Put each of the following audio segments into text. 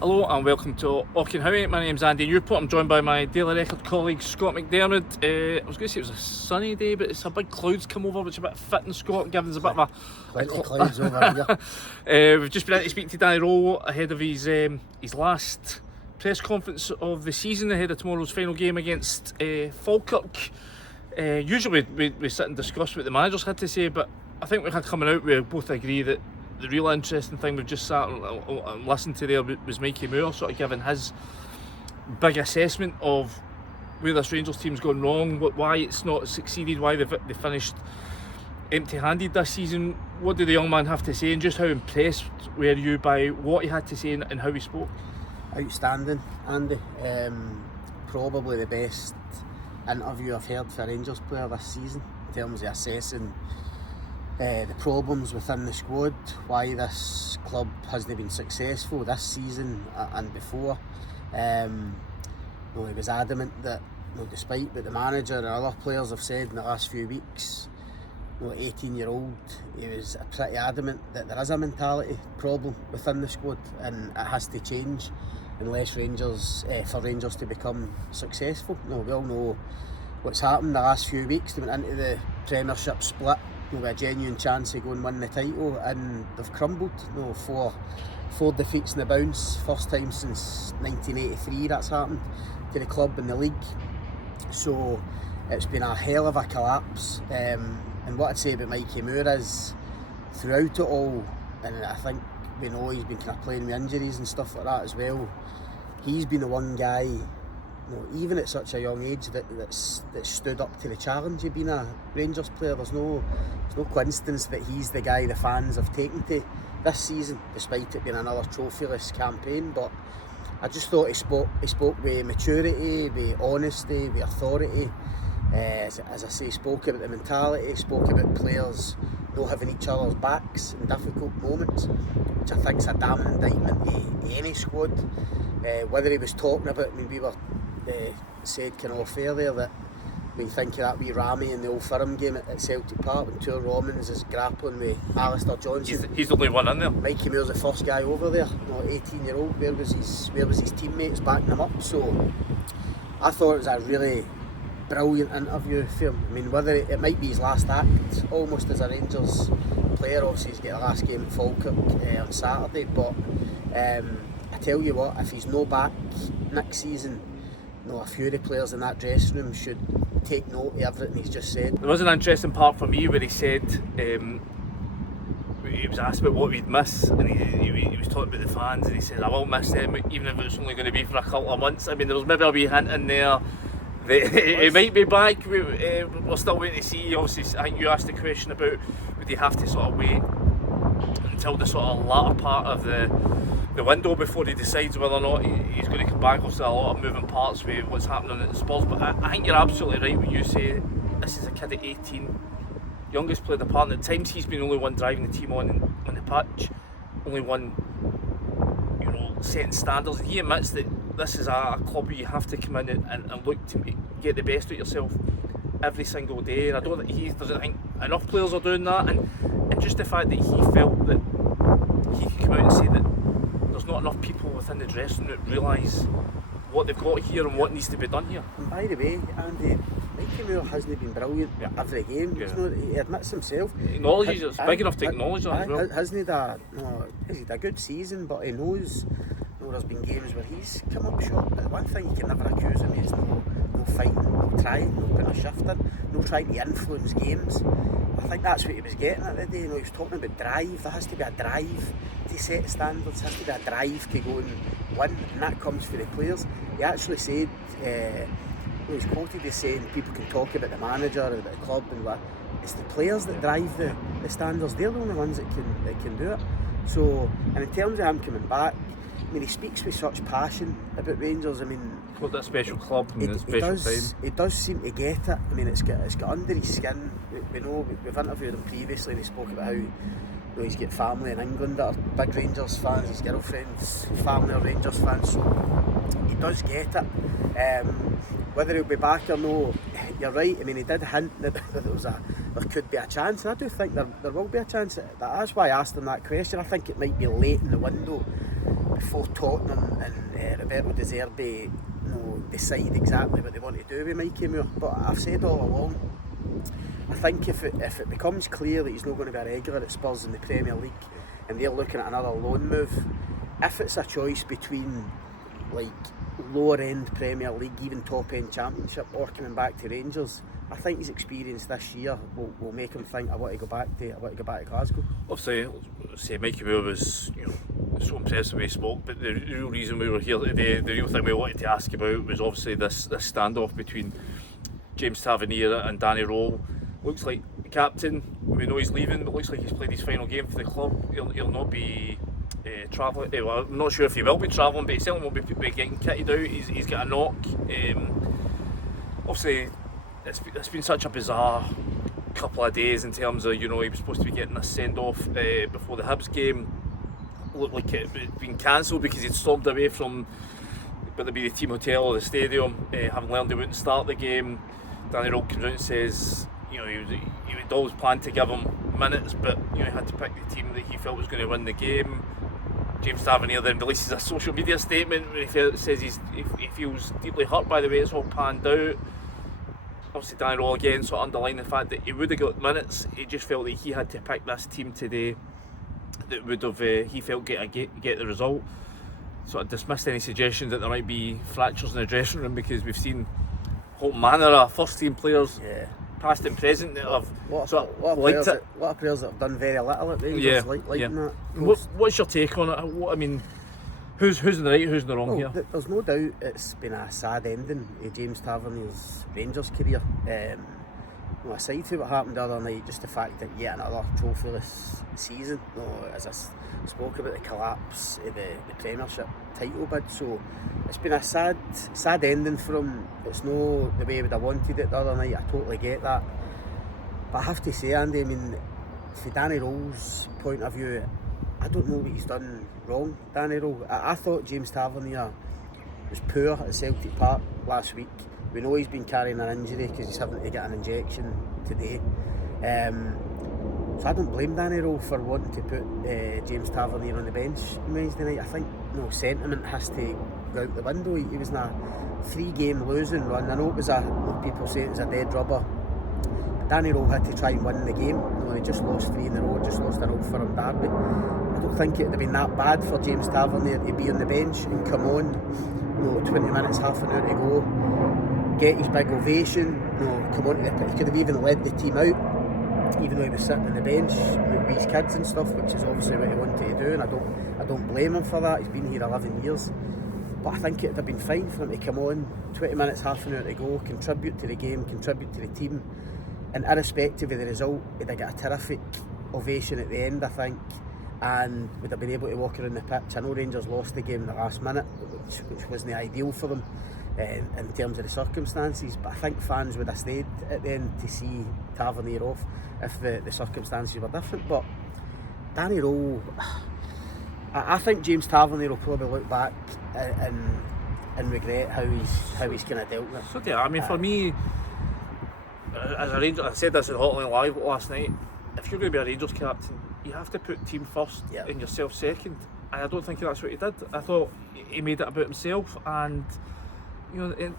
Hello and welcome to Auckland Howie. My name's Andy Newport. I'm joined by my Daily Record colleague Scott McDermott. I was going to say it was a sunny day, but it's a big clouds come over, which is a bit fitting Scott, giving us a bit of a clouds over here. We've just been out to speak to Danny Rohl ahead of his last press conference of the season, ahead of tomorrow's final game against Falkirk. Usually we sit and discuss what the managers had to say, but I think we had coming out, we both agree that the real interesting thing we've just sat and listened to there was Mikey Moore sort of giving his big assessment of where this Rangers team's gone wrong, why it's not succeeded, why they finished empty-handed this season. What did the young man have to say, and just how impressed were you by what he had to say and how he spoke? Outstanding, Andy. Probably the best interview I've heard for a Rangers player this season in terms of assessing the problems within the squad, why this club hasn't been successful this season and before. He was adamant that, despite what the manager and other players have said in the last few weeks, 18-year-old, he was pretty adamant that there is a mentality problem within the squad and it has to change unless for Rangers to become successful. We all know what's happened the last few weeks. They went into the Premiership split with a genuine chance to go and win the title, and they've crumbled. Four defeats in the bounce, first time since 1983 that's happened to the club in the league. So it's been a hell of a collapse. And what I'd say about Mikey Moore is, throughout it all, and I think we know he's been kind of playing with injuries and stuff like that as well, he's been the one guy, even at such a young age, that stood up to the challenge of being a Rangers player. There's no coincidence that he's the guy the fans have taken to this season, despite it being another trophyless campaign. But I just thought he spoke with maturity, with honesty, with authority. As I say, spoke about the mentality, spoke about players not having each other's backs in difficult moments, which I think is a damning indictment to any squad. Whether he was talking about, we were said kind of off air there that we think of that wee Rami in the Old Firm game at Celtic Park when two Romans is grappling with Alistair Johnson. He's the only one in there. Mikey Moore's the first guy over there, 18-year-old. Where was his teammates backing him up? So I thought it was a really brilliant interview for him. Whether it might be his last act almost as a Rangers player. Obviously he's got the last game at Falkirk on Saturday, but I tell you what, if he's no back next season, a few of the players in that dressing room should take note of everything he's just said. There was an interesting part for me where he said, he was asked about what we'd miss, and he was talking about the fans, and he said, I won't miss them even if it's only going to be for a couple of months. There was maybe a wee hint in there that he might be back. We're still waiting to see. Obviously, I think you asked the question about would he have to sort of wait until the sort of latter part of the window before he decides whether or not he's going to come back. Obviously a lot of moving parts with what's happening at the Spurs, but I think you're absolutely right when you say this is a kid at 18, youngest player of the part, and at times he's been the only one driving the team on the pitch, only one setting standards, and he admits that this is a club where you have to come in and look to get the best out of yourself every single day, and I don't think enough players are doing that, and just the fact that he felt that he could come out and say that there's not enough people within the dressing room that realise what they've got here and what needs to be done here. And by the way, Andy, Mikey Moore hasn't been brilliant every game. Yeah. He admits himself. He acknowledges it's big enough to acknowledge that as well. Hasn't he had a good season, but he knows there's been games where he's come up short. But the one thing you can never accuse him is no fighting, no trying, no putting a shift in, no trying to influence games. I think that's what he was getting at the day. He was talking about drive. There has to be a drive to set standards. There has to be a drive to go and win, and that comes for the players. He actually said, he was quoted as saying people can talk about the manager and about the club and what. It's the players that drive the standards. They're the only ones that can do it. So, and in terms of him coming back, he speaks with such passion about Rangers. Called it a special club and a special time. He does seem to get it. It's got under his skin. We know, we've interviewed him previously and he spoke about how he's got family in England that are big Rangers fans, his girlfriend's family are Rangers fans, so he does get it. Whether he'll be back or no, you're right. He did hint that there could be a chance, and I do think there will be a chance. That's why I asked him that question. I think it might be late in the window before Tottenham and Roberto De Zerbi decide exactly what they want to do with Mikey Moore. But I've said all along, I think if it becomes clear that he's not going to be a regular at Spurs in the Premier League and they're looking at another loan move, if it's a choice between like lower end Premier League, even top end Championship, or coming back to Rangers, I think his experience this year will make him think I want to go back to Glasgow. Obviously, say Mikey Moore was so impressive when he spoke, but the real reason we were here today, the real thing we wanted to ask about was obviously this standoff between James Tavernier and Danny Rohl. Looks like the captain, we know he's leaving, but looks like he's played his final game for the club. He'll not be travelling. Well, I'm not sure if he will be travelling, but he certainly won't be getting kitted out. He's got a knock. Obviously, it's been such a bizarre couple of days in terms of, he was supposed to be getting a send-off before the Hibs game. Looked like it had been cancelled because he'd stormed away from whether it be the team hotel or the stadium, having learned he wouldn't start the game. Danny Rohl comes out and says, he would always plan to give him minutes, but he had to pick the team that he felt was going to win the game. James Tavernier then releases a social media statement where he says he feels deeply hurt by the way it's all panned out. Obviously Danny Rohl again sort of underlined the fact that he would have got minutes, he just felt that he had to pick this team today that would have, he felt, get the result. Sort of dismissed any suggestions that there might be fractures in the dressing room, because we've seen whole manner of first team players, past and present, that have a lot of players that have done very little at Rangers, liking that. What's your take on it? Who's in the right, who's in the wrong here? There's no doubt it's been a sad ending of James Tavernier's Rangers career. Aside from what happened the other night, just the fact that yet another trophyless season, as I spoke about the collapse of the Premiership title bid, so it's been a sad ending for him. It's no the way he would have wanted it the other night, I totally get that. But I have to say, Andy, from Danny Rohl's point of view, I don't know what he's done wrong, Danny Rohl. I thought James Tavernier was poor at Celtic Park last week. We know he's been carrying an injury because he's having to get an injection today. So I don't blame Danny Rohl for wanting to put James Tavernier on the bench on Wednesday night. I think sentiment has to go out the window. He was in a 3-game losing run. I know it was people say it was a dead rubber. But Danny Rohl had to try and win the game. They just lost 3 in a row, just lost an Old Firm derby. I don't think it would have been that bad for James Tavernier to be on the bench and come on, 20 minutes, half an hour to go, get his big ovation, come on to the pitch. He could have even led the team out, even though he was sitting on the bench with his kids and stuff, which is obviously what he wanted to do, and I don't blame him for that. He's been here 11 years. But I think it would have been fine for him to come on, 20 minutes, half an hour to go, contribute to the game, contribute to the team, and irrespective of the result, he'd have got a terrific ovation at the end, I think, and would have been able to walk around the pitch. I know Rangers lost the game in the last minute, which wasn't ideal for them in terms of the circumstances, but I think fans would have stayed at the end to see Tavernier off if the circumstances were different. But Danny Rohl, I think James Tavernier will probably look back and regret how he's kind of dealt with it. So yeah, for me, as a Rangers, I said this in Hotline Live last night, if you're going to be a Rangers captain, you have to put team first and yourself second. And I don't think that's what he did. I thought he made it about himself, and and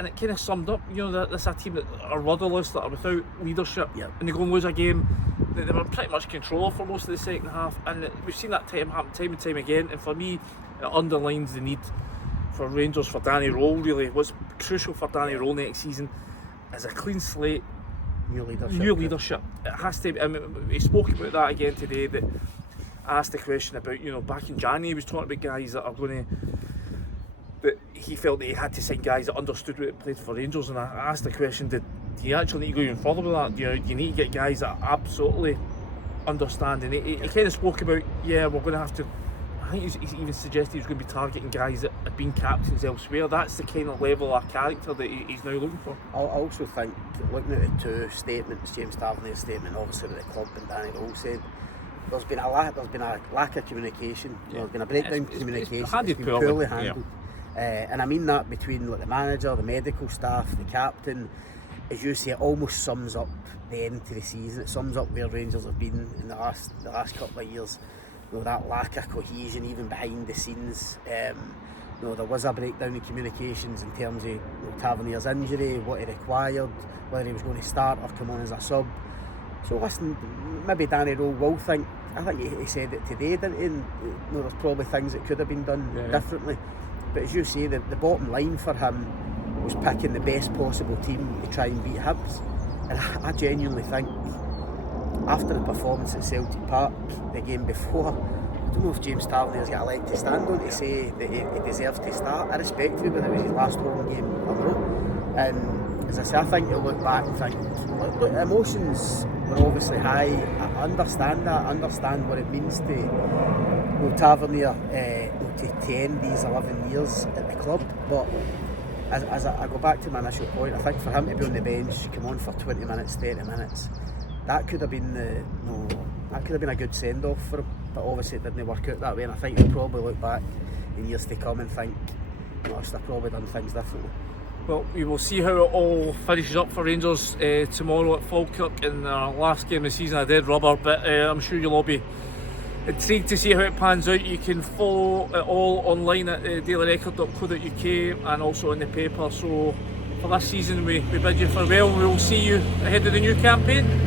it kind of summed up. This is a team that are rudderless, that are without leadership, and they go and lose a game that they were pretty much control for most of the second half. And we've seen that happen time and time again. And for me, it underlines the need for Rangers, for Danny Rohl. Really, what's crucial for Danny Rohl next season is a clean slate. New leadership. It has to be. He spoke about that again today. That I asked the question about, back in January he was talking about guys that are going to, that he felt that he had to sign guys that understood what it played for Rangers, and I asked the question, do you actually need to go even further with that? Do you need to get guys that absolutely understand? And he kind of spoke about, we're going to have to, I think he even suggested he was going to be targeting guys that have been captains elsewhere. That's the kind of level of character that he's now looking for. I also think, looking at the two statements, James Tavernier's statement, obviously what the club and Danny Rohl said, there's been a lack of communication. There's been a breakdown in communication. It's been poorly handled. And I mean that between the manager, the medical staff, the captain. As you say, it almost sums up the end to the season. It sums up where Rangers have been in the last couple of years. that lack of cohesion even behind the scenes. There was a breakdown in communications in terms of Tavernier's injury, what he required, whether he was going to start or come on as a sub. So listen, maybe Danny Rohl will think, I think he said it today, didn't he? And, there's probably things that could have been done differently. But as you say, the bottom line for him was picking the best possible team to try and beat Hibs. And I genuinely think, after the performance at Celtic Park, the game before, I don't know if James Tavernier's got a leg to stand on to say that he deserves to start. I respect him, but it was his last home game on the road. And as I say, I think he'll look back and think, look, emotions were obviously high. I understand that, I understand what it means to Tavernier to end these 11 years at the club. But as I go back to my initial point, I think for him to be on the bench, come on for 20 minutes, 30 minutes, that could have been a good send-off for him. But obviously it didn't work out that way, and I think he'll probably look back in years to come and think, I should have probably done things differently. Well, we will see how it all finishes up for Rangers tomorrow at Falkirk in their last game of the season, a dead rubber, but I'm sure you'll all be intrigued to see how it pans out. You can follow it all online at dailyrecord.co.uk and also in the paper. So for this season we bid you farewell, and we will see you ahead of the new campaign.